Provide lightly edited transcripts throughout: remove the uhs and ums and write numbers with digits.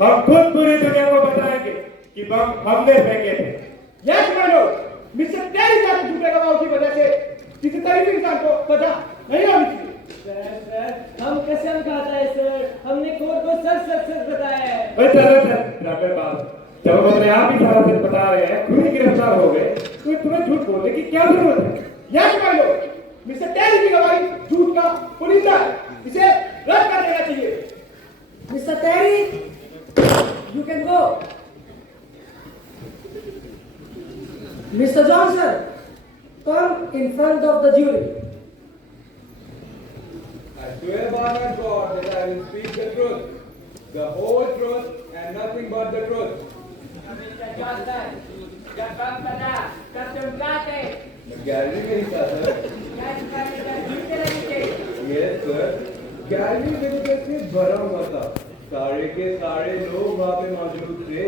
हम खुद पूरी दुनिया को बताएंगे कि बम हमने फेंके थे। यस मानो मिस्टर टेरी जाके झूठे गवाहों की वजह से किसी तरीके इंसान को सजा नहीं होनी चाहिए। सर हम कसम खाता है सर, हमने कोर्ट को सच बताया है। चलो बात जब हम अपने आप ही सारा सच बता रहे हैं, खुद ही गिरफ्तार हो गए, तो तुम्हें झूठ बोलने की क्या जरूरत है? यस मानो मिस्टर टेरी की गवाही झूठ का पुलिंदा है, इसे रद्द कर देना चाहिए। Mr. Terry, you can go. Mr. Johnson, come in front of the jury. I swear by my God that I will speak the truth, the whole truth, and nothing but the truth. Mr. Johnson, जब बम बना तब तुम क्या थे? मैं gallery में ही था sir. क्या तुम्हारे घर झूठे लगे थे? यस सर, गैलरी मेडिकल से भरा हुआ था, सारे के सारे लोग वहाँ पे मौजूद थे।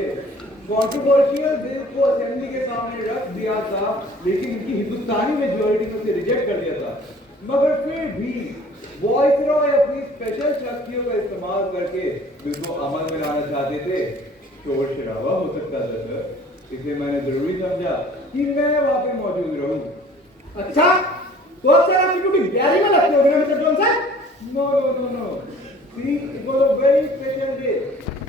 कॉन्ट्रोवर्शियल बिल को असेंबली के सामने रख दिया था, लेकिन इनकी हिंदुस्तानी मेजॉरिटी ने उसे रिजेक्ट कर दिया था। मगर फिर भी वॉइसरॉय अपनी स्पेशल शक्तियों का इस्तेमाल करके बिल को अमल में लाना चाहते थे। शोर शराबा हो सकता था सर, इसे मैंने जरूरी समझा कि मैं वहाँ पे मौजूद रहूं। अच्छा तो अब सर आपकी ड्यूटी गैलरी में लगती होगी ना mister Johnson? No. See, it was a very special day.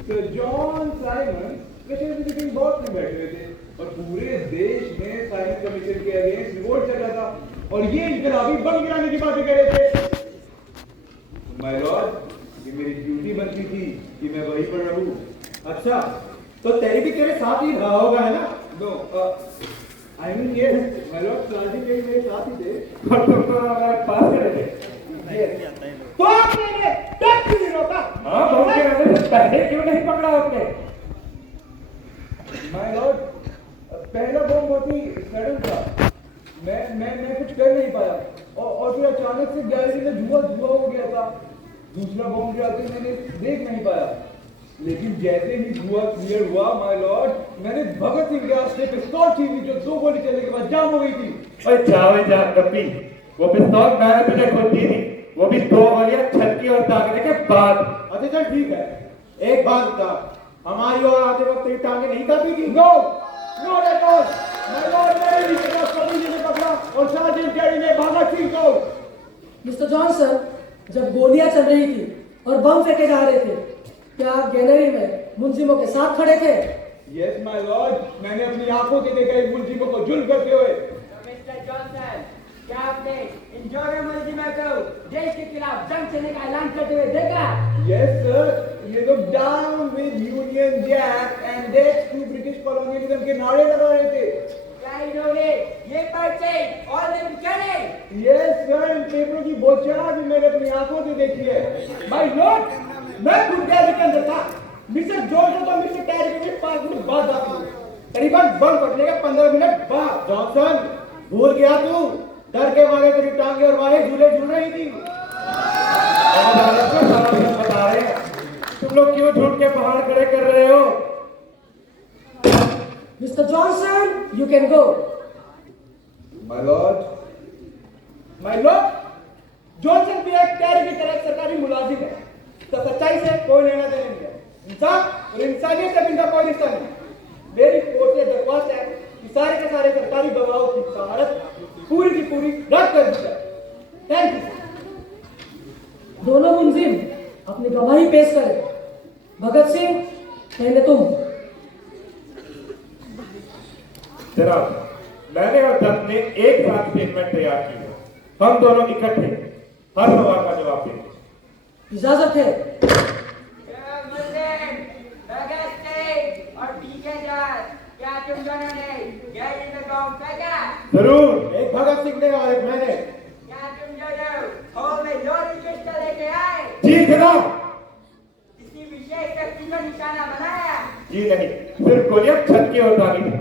Sir John Simon special visiting board में बैठे हुए थे और पूरे देश में साइमन कमीशन के अगेंस्ट रिवोल्ट चल रहा था और ये इनकलाबी बम गिराने की बातें कर रहे थे। माय लॉर्ड, ये मेरी ड्यूटी बनती थी कि मैं वहीं पर रहूं। अच्छा तो तेरी भी तेरे साथ ही रहा होगा है ना? No, I mean yes my lord, Sajid भी मेरे साथ ही थे। और तुम तो हमारे पास खड़े थे। तो आपने तब क्यों नहीं रोका? हाँ, बहुत के वजह से पहले क्यों नहीं पकड़ा आपने? माय लॉर्ड, पहला बम बहुत ही सडन था, मैं कुछ कर नहीं पाया और फिर अचानक से गैलरी में धुआं हो गया था। दूसरा बम गिराते मैंने देख नहीं पाया, लेकिन जैसे ही धुआं क्लियर हुआ माय लॉर्ड, मैंने भगत सिंह के हाथ से पिस्तौल छीनी जो 2 गोली चलने के बाद जाम हो गई थी। ओए जा कपी, वो पिस्तौल मैंने तुझे खुद दी थी, वो भी 2 गोलियां छटकी और दागने के बाद। अच्छा चल ठीक है, एक बात बता, हमारी और आते वक्त तेरी टांगे नहीं काटी थी? Know that was my Lord, मैंने कभी नहीं पकड़ा और साजिद टेरी ने भगत सिंह को। मिस्टर जॉनसन, जब गोलियां चल रही थी और बम फेंके जा रहे थे, क्या आप गैलरी में मुलजिमों के साथ खड़े थे? यस माय लॉर्ड, मैंने अपनी आंखों से देखा इन मुलजिमों को जुल्म करते हुए। मिस्टर जॉनसन, क्या आपने इन जोड़े मुलजिमों को देश के खिलाफ जंग चलने का ऐलान करते हुए देखा? Yes, sir. ये लोग down with Union Jack and death to British colonialism के नारे लगा रहे थे। क्या इन्होंने ये पर्चे और दिन चले? Yes, sir. इन पेपरों की बोचरा भी मैंने अपनी आंखों से देखी है। भाई लोग, मैं खुद गैलरी के अंदर था। मिस्टर जॉनसन तो मिस्टर टेरी के 5 मिनट बाद दाखिल हुए, करीबन बम फटने के 15 मिनट बाद। जॉनसन, भूल गया तू? डर के मारे तेरी टांगे और बाहें झूले झूल रही थी। बता रहे हैं, तुम लोग क्यों झूठ के पहाड़ खड़े कर रहे हो? Mister Johnson, you can go. My lord, Johnson भी एक टेरी की तरह एक सरकारी मुलाजिम है, तो सच्चाई से कोई लेना देना नहीं है। इंसाफ और इंसानियत से इनका कोई रिश्ता नहीं। मेरी कोर्ट से दरख्वास्त है कि सारे के सारे सरकारी गवाहों की जमानत पूरी की पूरी रद्द कर दी जाए। Thank you. दोनों मुलजिम अपनी गवाही पेश करें। भगत सिंह, पहले तुम। जनाब, मैंने और जज ने एक साथ स्टेटमेंट तैयार की है। हम दोनों इकट्ठे हर सवाल का जवाब देंगे। इजाजत है। मुस्लिम, भगत सिंह और पीके जाट, क्या तुम दोनों ने गैलरी में बम फेंका? जरूर। एक भगत सिंह ने और एक मैंने। क्या तुम दोनों हॉल में लोरी पिस्टल लेके आए? जी जनाब। किसी विशेष व्यक्ति को निशाना बनाया? जी नहीं, सिर्फ गोलियां छटकी और दागी थी।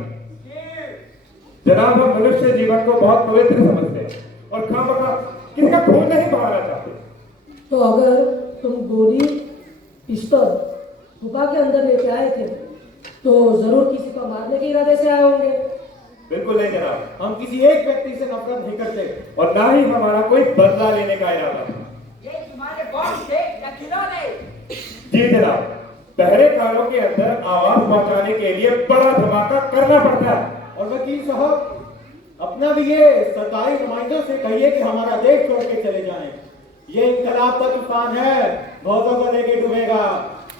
जनाब, हम मनुष्य जीवन को बहुत पवित्र समझते हैं और खामखा किसका खून नहीं बहाना चाहते। तो अगर तुम गोली, पिस्तौल छुपा के अंदर लेके आए थे, तो जरूर किसी को मारने के इरादे से आए होंगे। बिल्कुल नहीं जनाब, हम किसी एक व्यक्ति से नफरत नहीं करते और ना ही हमारा कोई बदला लेने का इरादा था। ये तुम्हारे बॉम्ब थे या खिलौने? जी जनाब, पहरेदारों के अंदर आवाज पहुंचाने के लिए बड़ा धमाका करना पड़ता है। और वकील साहब, अपना भी ये सरकारी नुमाइंदों से कहिए कि हमारा देश छोड़ के चले जाएं। ये इनकलाब का तूफान है, बहुतों को लेके डूबेगा।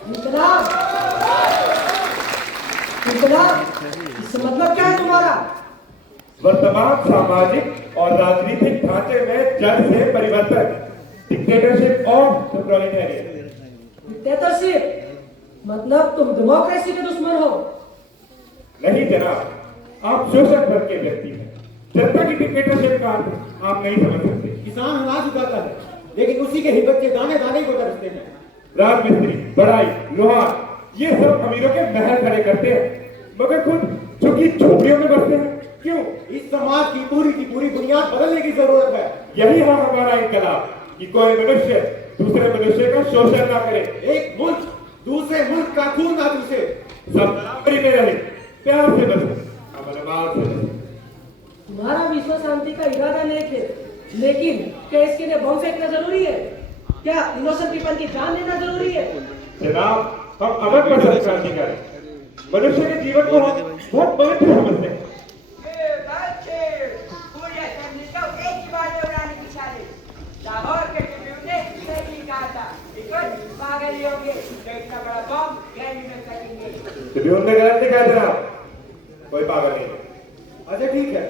इनकलाब, इनकलाब, इससे मतलब क्या है तुम्हारा? वर्तमान सामाजिक और राजनीतिक ढांचे में जड़ से परिवर्तन, डिक्टेटरशिप ऑफ द प्रोलेटारिएट। डिक्टेटरशिप मतलब तुम डेमोक्रेसी के दुश्मन हो? नहीं जनाब, आप शोषण वर्ग के व्यक्ति हैं। जनता की डिक्टेटरशिप का आप नहीं समझ सकते। किसान अनाज उगाता है, लेकिन उसी के ही बच्चे दाने दाने को तरसते हैं। राजमिस्त्री, बढ़ाई, लोहार, ये सब अमीरों के महल खड़े करते हैं, मगर खुद झुकी झोपड़ियों में बसते हैं। क्यों? इस समाज की पूरी बुनियाद बदलने की जरूरत है। यही है हमारा इनकलाब कि कोई मनुष्य दूसरे मनुष्य का शोषण ना करे, एक मुल्क दूसरे मुल्क का खून ना चूसे, सब बराबरी में रहे, प्यार से बसे, अमन से बसे। तुम्हारा विश्व शांति का इरादा नेक है, लेकिन क्या इसके लिए बम फेंकना जरूरी है? क्या इनोसेंट पीपल की जान लेना जरूरी है? जनाब, हम अमन पसंद क्रांतिकारी, मनुष्य के जीवन को हम बहुत पवित्र समझते हैं। पूरी असेंबली को एक ही बार में उड़ाने की साजिश। लाहौर के ट्रिब्यून ने सही कहा था, बिल्कुल पागल ही होंगे तो इतना बड़ा बम रैली में करेंगे। ट्रिब्यून ने गलत नहीं कहा जनाब, कोई पागल नहीं है। अच्छा ठीक है,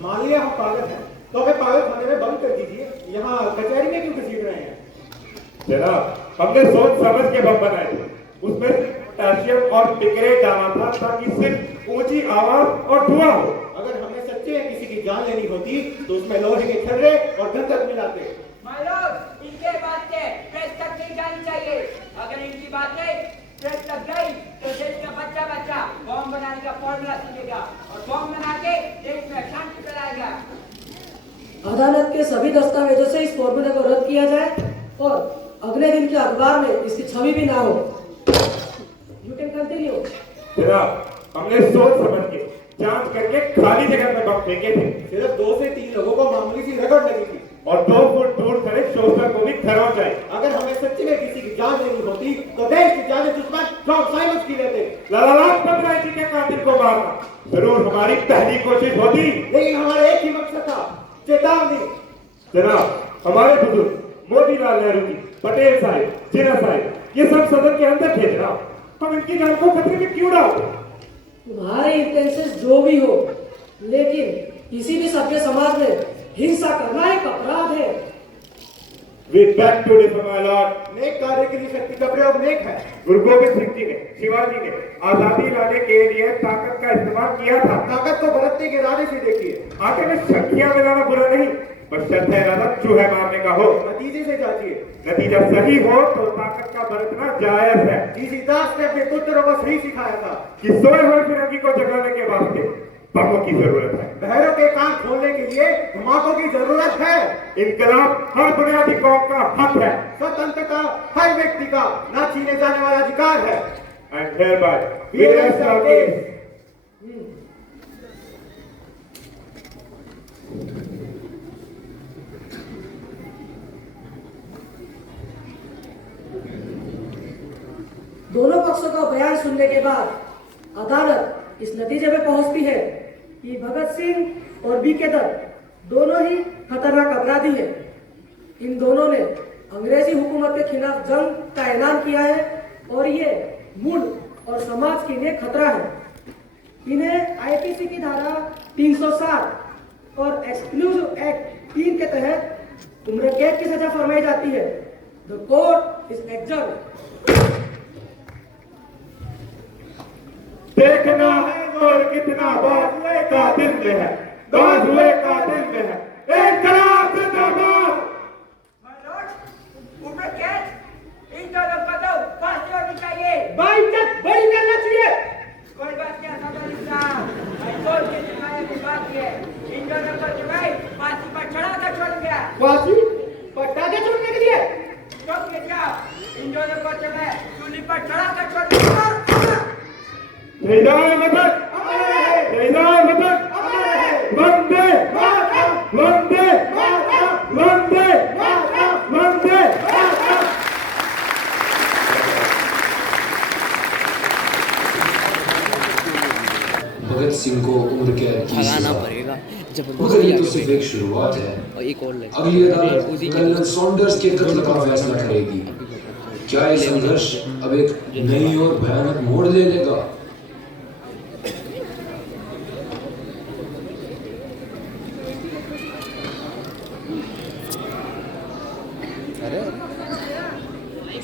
मान लिया हम पागल हैं, तो हमें पागल खाने में बंद कर दीजिए। यहाँ कचहरी में क्यों घसीट रहे हैं? जनाब, हमने सोच समझ के बम बनाए थे, उसमें पोटेशियम और पिकरेट डाला था ताकि सिर्फ ऊंची आवाज और धुआं हो। अगर हमें सच्चे किसी की जान लेनी होती तो उसमें लोहे के छर्रे और गंधक मिलाते। मालूम, इनके बातें प्रेस तक नहीं जानी चाहिए। अगर इनकी बातें प्रेस तक गई तो देश का बच्चा बच्चा बॉम्ब बनाने का फॉर्मूला सीखेगा और बॉम्ब बना के देश में शांति फैलाएगा। अदालत के सभी दस्तावेजों से इस फॉर्मूले को रद्द किया जाए और अगले दिन के अखबार में इसकी छवि भी ना हो। You can continue. जनाब, हमने सोच समझ के जांच करके खाली जगह में बम फेंके थे। सिर्फ 2 से 3 लोगों को मामूली सी रगड़ लगी थी और 2 फुट दूर खड़े शोषक को भी खरोच जाए। अगर हमें सच्ची में किसी की जान लेनी होती तो देश के जाने दुश्मन जॉन साइमंस की लेते। लाजपत राय जी के कातिल को मारना जरूर हमारी पहली कोशिश होती, लेकिन हमारा एक ही मकसद था, चेतावनी। जनाब, हमारे बुजुर्ग मोतीलाल नेहरू जी, पटेल साहब, जिन्ना साहब, ये सब सदन के अंदर थे जनाब। हम इनकी जान को खतरे में क्यों डालते? तुम्हारे इंटेंशन जो भी हो, लेकिन किसी भी सभ्य समाज में हिंसा करना एक अपराध है। We beg to differ, my lord. नेक कार्य के लिए शक्ति का प्रयोग नेक है। गुरु गोविंद सिंह जी ने, शिवाजी ने आजादी लाने के लिए ताकत का इस्तेमाल किया था। ताकत को बरतने के इरादे से देखिए। आगे में शक्तियां मिलाना बुरा नहीं, बस शर्त इरादा चूहे मारने का हो। नतीजे से जाचिए। नतीजा सही हो तो ताकत का बरतना जायज है। जीसी दास ने अपने पुत्रों को सही सिखाया था कि सोए हुए फिरंगी को जगाने के वास्ते बमों की जरूरत है, बहरों के कान खोलने के लिए धमाकों की जरूरत है। इनकलाब हर बुनियादी कौम का हक है। स्वतंत्रता हर व्यक्ति का न छीने जाने वाला अधिकार है। And hereby we rest our case. दोनों पक्षों का बयान सुनने के बाद अदालत इस नतीजे पे पहुंचती है कि भगत सिंह और बी.के. दत्त दोनों ही खतरनाक अपराधी हैं। इन दोनों ने अंग्रेजी हुकूमत के खिलाफ जंग का ऐलान किया है और ये मुल्क और समाज के लिए खतरा है। इन्हें आईपीसी की धारा 307 और एक्सक्लूसिव एक्ट 3 के तहत उम्र कैद की सजा फरमाई जाती है। The court is adjourned. देखना है और कितना बाजुए का दिल में है, बाजुए का दिल में है, इनकलाब जिंदाबाद। My lord, उम्र कैद, इन दोनों को तो फांसी होनी चाहिए। बाइज्जत बरी करना चाहिए। कोई बात नहीं सदर साहब, हाईकोर्ट के जिम्मेदारी की बात है। इन दोनों को जुर्माई फांसी पर चढ़ाकर छोड़ दिया। फांसी पटाखे छोड़ने के लिए चुप के जाओ, इन दोनों को जुर्माई चूल्ही पर चढ़ाकर छोड़ दिया। जय मदद, जय मदद, वंदे वंदे वंदे वंदे। सिंह को उम्र कैद की भगाना सजा। पड़ेगा मगर जबरदस्ती ये तो आगे सिर्फ एक शुरुआत है। और एक और ले अगली अदालत उसी के कर्नल सॉन्डर्स के कत्ल का फैसला करेगी। क्या ये संघर्ष अब एक नई और भयानक मोड़ ले लेगा?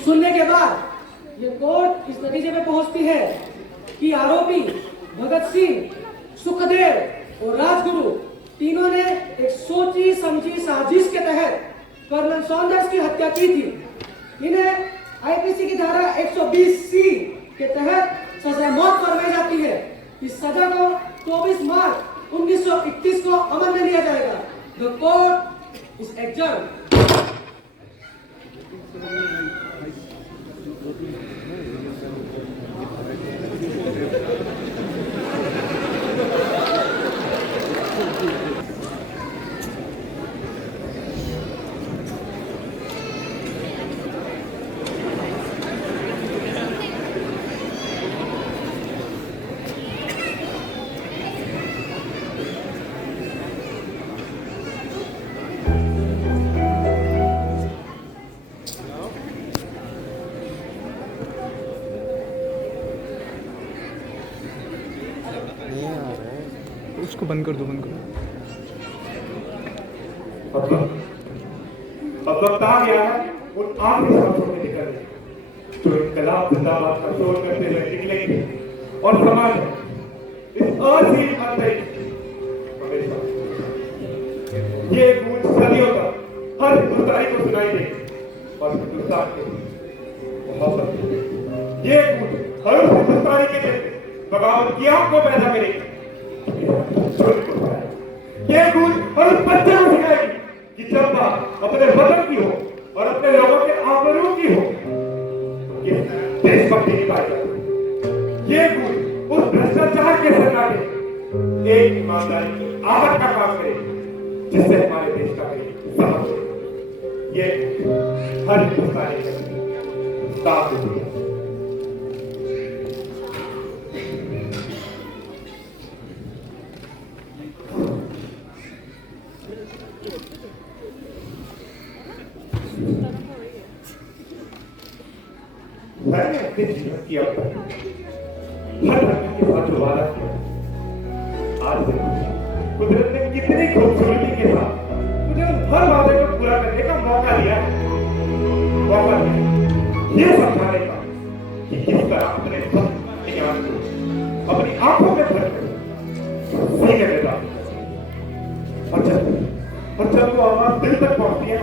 सुनने के बाद ये कोर्ट इस नतीजे पे पहुंचती है कि आरोपी भगत सिंह, सुखदेव और राजगुरु तीनों ने एक सोची समझी साजिश के तहत कर्नल सॉन्डर्स की हत्या की थी। इन्हें आईपीसी की धारा 120C के तहत सजा मौत फरमाई जाती है। इस सजा को 24 मार्च 1931 को अमल में लिया जाएगा। The court is adjourn. उसको बंद कर दो, बंद कर दो। अब वक्त आ गया है उन आखिरी सांसों के निकलने, जो इनकलाब जिंदाबाद का शोर करते हुए निकलेंगे और समाज इस असीम अंतरिक्ष हमेशा ये गूंज सदियों तक हर हिंदुस्तानी को सुनाई देगी और हिंदुस्तान के मोहब्बत ये गूंज हर उस हिंदुस्तानी के दिल में बगावत की आग को पैदा करेगी। ये गूंज हर उस बच्चे को सिखाएगी कि जब बात अपने वतन की हो और अपने लोगों के आबरू की हो तो ये देशभक्ति की बात है। ये गूंज उस भ्रष्टाचार के सन्नाटे एक ईमानदारी की आहट का काम करेगी जिससे हमारे देश का समझ ये हर हिंदुस्तानी का साथ होती है। मैंने अपने जीवन की अब तक हर रंग के साथ जो वादा किया, आज देखो कुदरत ने कितनी खूबसूरती के साथ मुझे उन हर वादे को पूरा करने का मौका दिया ये समझाने का कि किस तरह अपने सत्य ज्ञान को अपनी आंखों में भर कर सीने में डाल और जब वो आवाज दिल तक पहुंचती है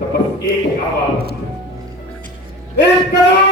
तो बस एक ही आवाज, इनकलाब!